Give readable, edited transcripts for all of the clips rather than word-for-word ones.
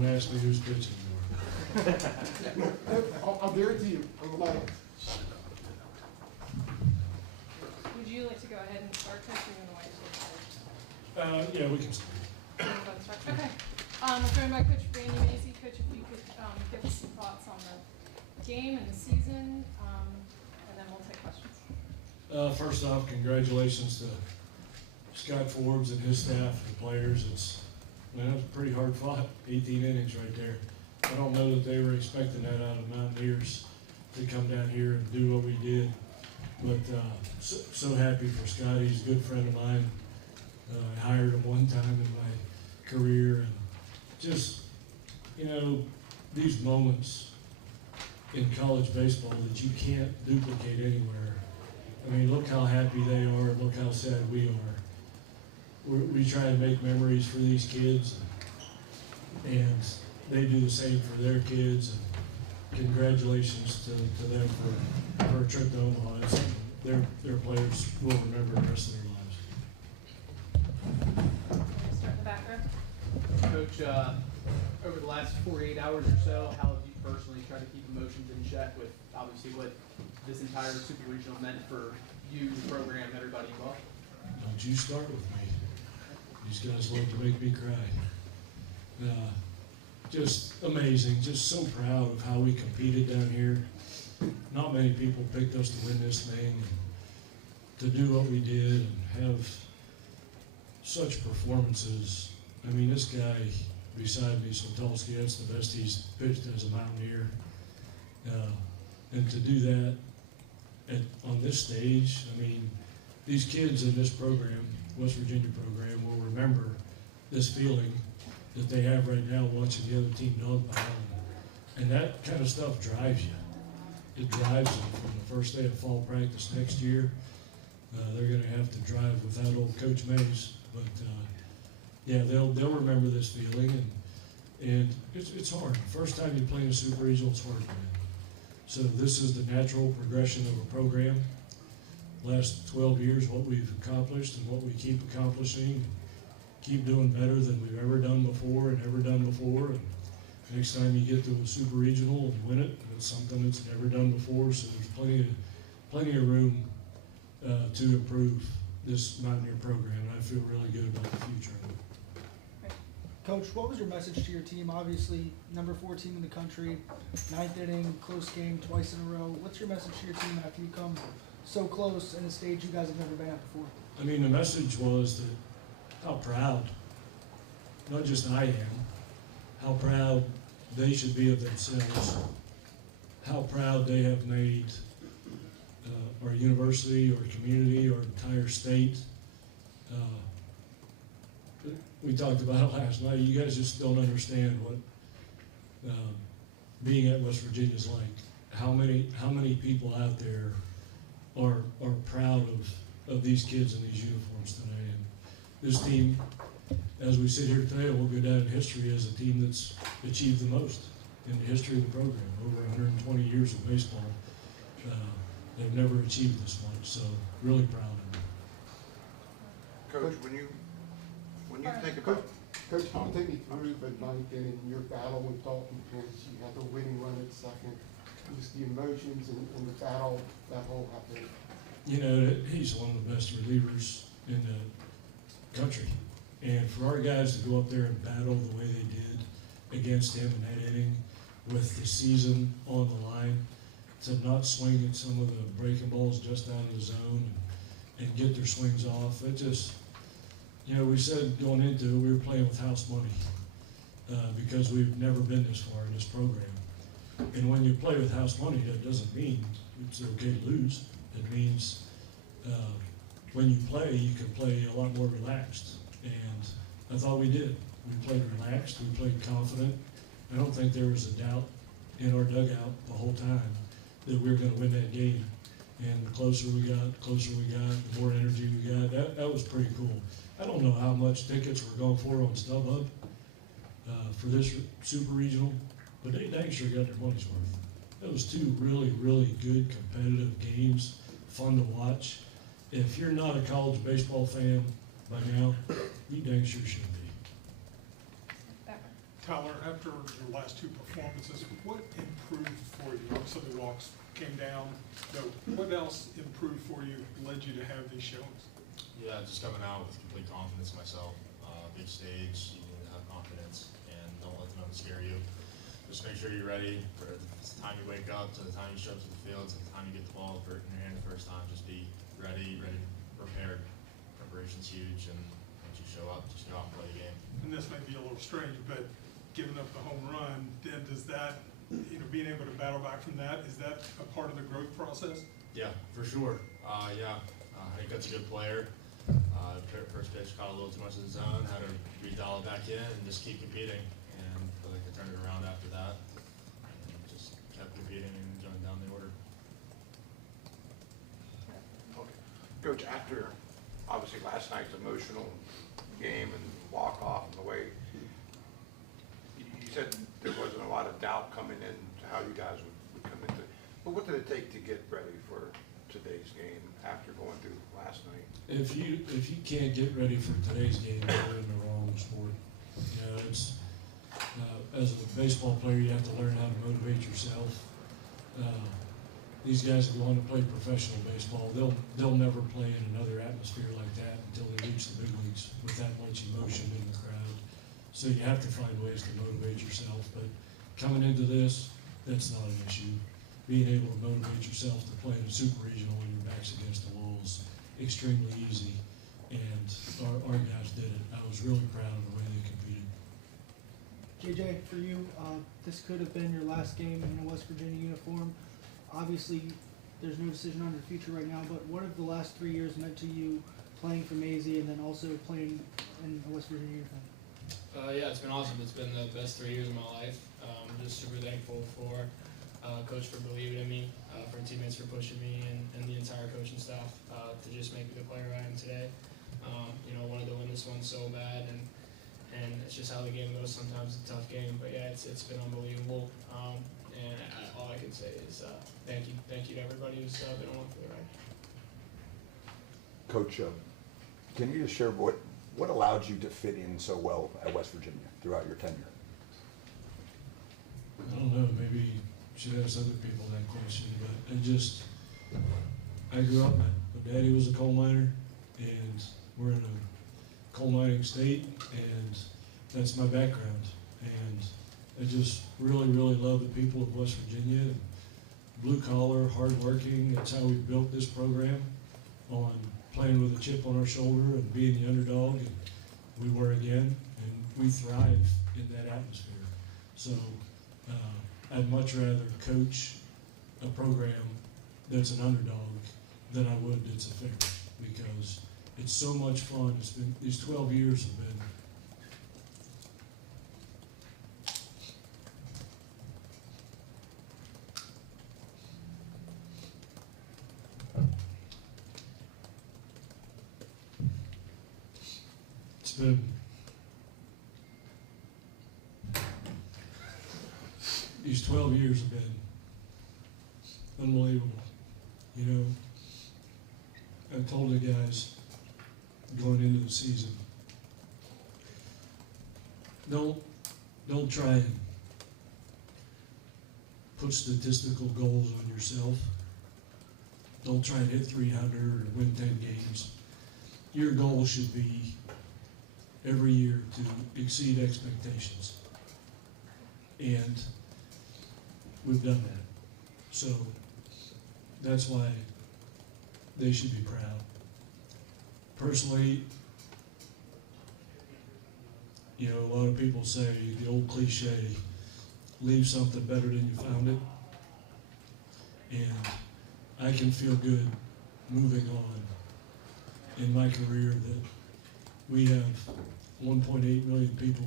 Don't ask me who's pitching anymore. I'll guarantee you, I'm allowed. Would you like to go ahead and start, Coach, or you want to wait until Yeah, we can start. Okay. We're joined by Coach Randy Macy. Coach, if you could give us some thoughts on the game and the season, and then we'll take questions. First off, congratulations to Scott Forbes and his staff and players. It's pretty hard fought, 18 innings right there. I don't know that they were expecting that out of Mountaineers to come down here and do what we did. But so happy for Scott. He's a good friend of mine. I hired him one time in my career, and just, these moments in college baseball that you can't duplicate anywhere. I mean, look how happy they are, and look how sad we are. We try and make memories for these kids, and they do the same for their kids. And congratulations to them for a trip to Omaha. It's something their players will remember the rest of their lives. Start in the back row. Coach, over the last 48 hours or so, how have you personally tried to keep emotions in check with obviously what this entire Super Regional meant for you, the program, everybody involved? Don't you start with me. These guys love to make me cry. Just amazing, just so proud of how we competed down here. Not many people picked us to win this thing, and to do what we did and have such performances. I mean, this guy beside me, Sotolsky, that's the best he's pitched as a Mountaineer. And to do that on this stage, I mean, these kids in this program, West Virginia program, will remember this feeling that they have right now watching the other team dogpile. And that kind of stuff drives you. It drives them from the first day of fall practice next year. They're going to have to drive without old Coach Mays, but yeah, they'll remember this feeling, and it's hard. First time you play in a Super Regional, it's hard to win. So this is the natural progression of a program. Last 12 years, what we've accomplished and what we keep accomplishing, keep doing better than we've ever done before. And next time you get to a Super Regional and win it, it's something that's never done before. So there's plenty of room to improve this Mountaineer program, and I feel really good about the future of it. Coach, what was your message to your team? Obviously, number 4 team in the country, 9th inning, close game twice in a row. What's your message to your team after you come so close in a stage you guys have never been at before? I mean, the message was that how proud, not just I am, how proud they should be of themselves, how proud they have made our university, our community, our entire state. We talked about it last night. You guys just don't understand what being at West Virginia is like. How many people out there are proud of these kids in these uniforms today. And this team, as we sit here today, will go down in history as a team that's achieved the most in the history of the program. Over 120 years of baseball, they've never achieved this much. So really proud of them. Coach, when you think about Coach, can you take me through the 9th inning, your battle with Dalton Pence? You had the winning run at second, just the emotions and the battle that whole happened. He's one of the best relievers in the country. And for our guys to go up there and battle the way they did against him in that inning with the season on the line, to not swing at some of the breaking balls just out of the zone and get their swings off, it just, we said going into it, we were playing with house money because we've never been this far in this program. And when you play with house money, that doesn't mean it's okay to lose. It means when you play, you can play a lot more relaxed. And I thought we did. We played relaxed. We played confident. I don't think there was a doubt in our dugout the whole time that we were going to win that game. And the closer we got, the more energy we got. That was pretty cool. I don't know how much tickets we're going for on StubHub for this Super Regional, but they dang sure got their money's worth. That was 2 really, really good competitive games, fun to watch. If you're not a college baseball fan by now, you dang sure should be. Tyler, after your last two performances, what improved for you? Obviously the walks came down, but what else improved for you, led you to have these showings? Yeah, just coming out with complete confidence in myself. Big stage, you need to have confidence, and don't let them scare you. Just make sure you're ready for the time you wake up, to the time you show up to the field, to the time you get the ball in your hand the first time. Just be ready, prepared. Preparation's huge, and once you show up, just go out and play the game. And this may be a little strange, but giving up the home run, then does that, being able to battle back from that, is that a part of the growth process? Yeah, for sure. I think that's a good player. First pitch caught a little too much of the zone, had to redial it back in and just keep competing. And I feel like I turned it around after that and just kept competing and going down the order. Okay. Coach, after obviously last night's emotional game and walk-off and the way, you said there wasn't a lot of doubt coming in to how you guys would come into it. But what did it take to get ready for today's game after going through last night? If you can't get ready for today's game, you're in the wrong sport. You know, it's as a baseball player, you have to learn how to motivate yourself. These guys that go on to play professional baseball, they'll never play in another atmosphere like that until they reach the big leagues with that much emotion in the crowd. So you have to find ways to motivate yourself. But coming into this, that's not an issue. Being able to motivate yourself to play in a super regional when your back's against the wall is extremely easy, and our guys did it. I was really proud of the way they competed. JJ, for you, this could have been your last game in a West Virginia uniform. Obviously, there's no decision on your future right now, but what have the last 3 years meant to you playing for Maisie and then also playing in a West Virginia uniform? Yeah, it's been awesome. It's been the best 3 years of my life. I'm just super thankful for Coach for believing in me, for teammates for pushing me, and the entire coaching staff to just make me the player I am today. Wanted to win this one so bad, and it's just how the game goes. Sometimes it's a tough game, but yeah, it's been unbelievable. All I can say is thank you to everybody who's been along for the ride. Coach, can you just share what allowed you to fit in so well at West Virginia throughout your tenure? I don't know, maybe you should ask other people that question, but I grew up, my daddy was a coal miner, and we're in a coal mining state, and that's my background. And I just really, really love the people of West Virginia, blue collar, hardworking. That's how we built this program, on playing with a chip on our shoulder and being the underdog, and we were again, and we thrive in that atmosphere. So I'd much rather coach a program that's an underdog than I would that's a favorite, because it's so much fun. It's been, these 12 years have been these 12 years have been unbelievable. I told the guys going into the season, don't try and put statistical goals on yourself. Don't try and hit 300 or win 10 games. Your goal should be every year to exceed expectations. And we've done that. So that's why they should be proud. Personally, a lot of people say the old cliche, leave something better than you found it. And I can feel good moving on in my career that we have 1.8 million people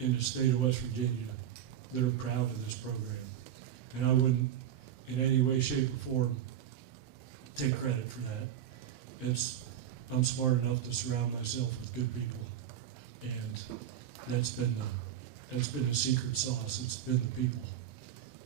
in the state of West Virginia that are proud of this program. And I wouldn't in any way, shape, or form take credit for that. I'm smart enough to surround myself with good people. And that's been a secret sauce. It's been the people.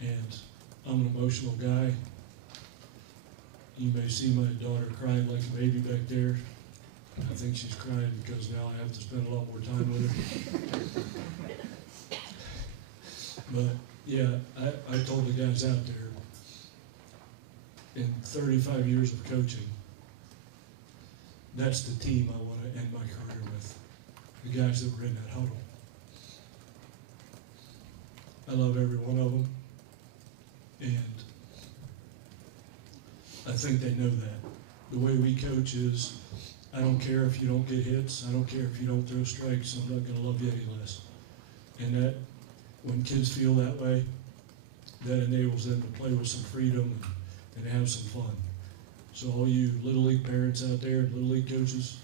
And I'm an emotional guy. You may see my daughter crying like a baby back there. I think she's crying because now I have to spend a lot more time with her. But, yeah, I told the guys out there, in 35 years of coaching, that's the team I want to end my career with, the guys that were in that huddle. I love every one of them, and I think they know that. The way we coach is, I don't care if you don't get hits, I don't care if you don't throw strikes, I'm not gonna love you any less. And that, when kids feel that way, that enables them to play with some freedom and have some fun. So all you Little League parents out there, and Little League coaches,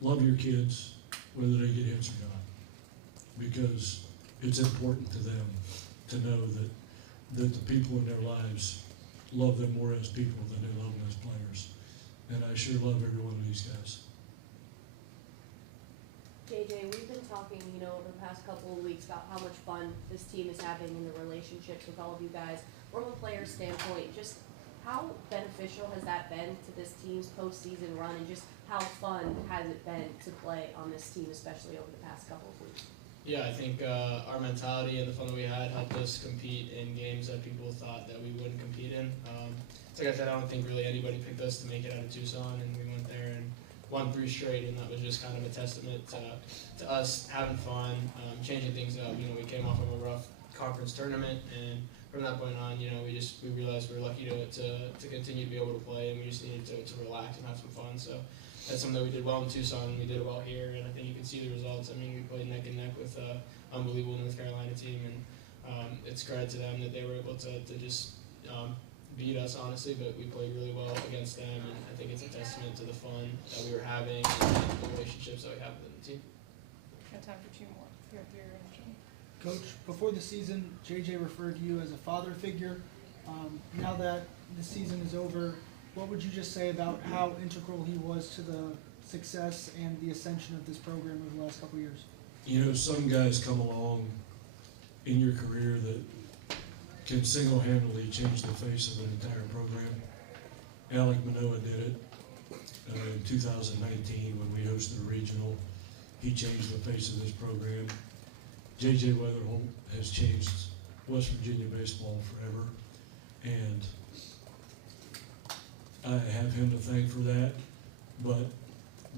love your kids, whether they get hits or not. Because it's important to them to know that the people in their lives love them more as people than they love them as players. And I sure love every one of these guys. JJ, we've been talking, over the past couple of weeks about how much fun this team is having in the relationships with all of you guys. From a player's standpoint, just how beneficial has that been to this team's postseason run, and just how fun has it been to play on this team, especially over the past couple of weeks? Yeah, I think our mentality and the fun that we had helped us compete in games that people thought that we wouldn't compete in. Like I said, I don't think really anybody picked us to make it out of Tucson, and we went there and won 3 straight, and that was just kind of a testament to us having fun, changing things up. We came off of a rough conference tournament, and from that point on, we realized we were lucky to continue to be able to play, and we just needed to relax and have some fun. So that's something that we did well in Tucson, and we did well here, and I think you can see the results. I mean, we played neck and neck with an unbelievable North Carolina team, and it's credit to them that they were able to just beat us, honestly, but we played really well against them, and I think it's a testament to the fun that we were having and the relationships that we have within the team. Got time for 2 more. You're intermission. Coach, before the season, JJ referred to you as a father figure. Now that the season is over, what would you just say about how integral he was to the success and the ascension of this program over the last couple of years? Some guys come along in your career that can single-handedly change the face of an entire program. Alec Manoa did it in 2019 when we hosted a regional. He changed the face of this program. J.J. Weatherholt has changed West Virginia baseball forever, and I have him to thank for that, but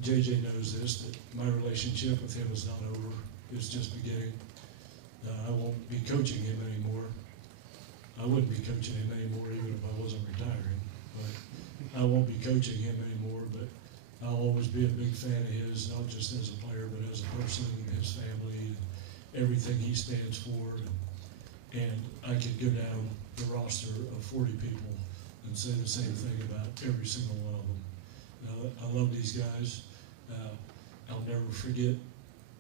J.J. knows this, that my relationship with him is not over. It's just beginning. I won't be coaching him anymore. I wouldn't be coaching him anymore even if I wasn't retiring, but I won't be coaching him anymore, but I'll always be a big fan of his, not just as a player, but as a person, his family, and everything he stands for. And I could go down the roster of 40 people and say the same thing about every single one of them. I love these guys. I'll never forget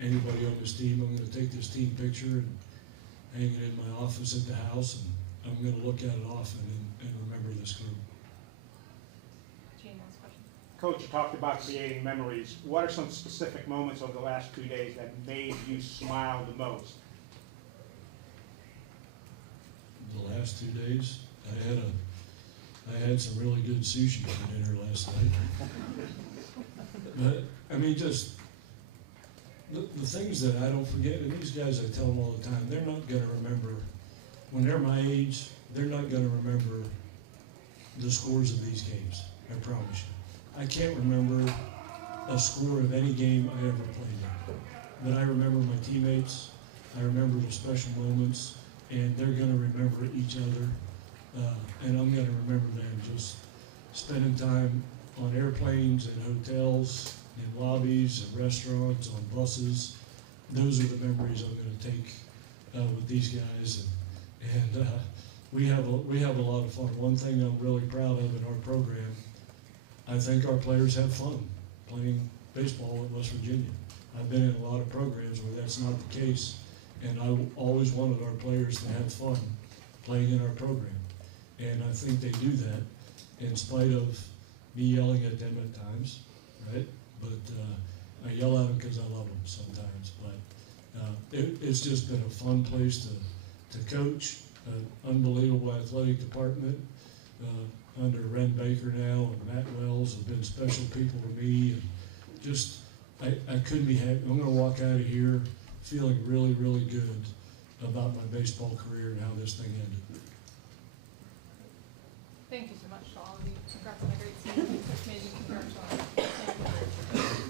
anybody on this team. I'm going to take this team picture and hang it in my office at the house, and I'm going to look at it often and remember this group. Gene, last question. Coach, you talked about creating memories. What are some specific moments over the last 2 days that made you smile the most? The last 2 days, I had some really good sushi for dinner last night. But I mean, just the things that I don't forget, and these guys, I tell them all the time, they're not going to remember, when they're my age, they're not going to remember the scores of these games, I promise you. I can't remember a score of any game I ever played in. But I remember my teammates, I remember the special moments, and they're going to remember each other, and I'm going to remember them just spending time on airplanes and hotels, in lobbies and restaurants, on buses. Those are the memories I'm going to take with these guys, and we have a lot of fun. One thing I'm really proud of in our program, I think our players have fun playing baseball in West Virginia. I've been in a lot of programs where that's not the case, and I always wanted our players to have fun playing in our program. And I think they do that in spite of me yelling at them at times, right? But I yell at them because I love them sometimes. But it's just been a fun place to coach, an unbelievable athletic department under Ren Baker now, and Matt Wells have been special people to me. And just, I couldn't be happy. I'm going to walk out of here feeling really, really good about my baseball career and how this thing ended. Thank you so much to all of you. Congrats on a great season. Coach Maisie, congrats on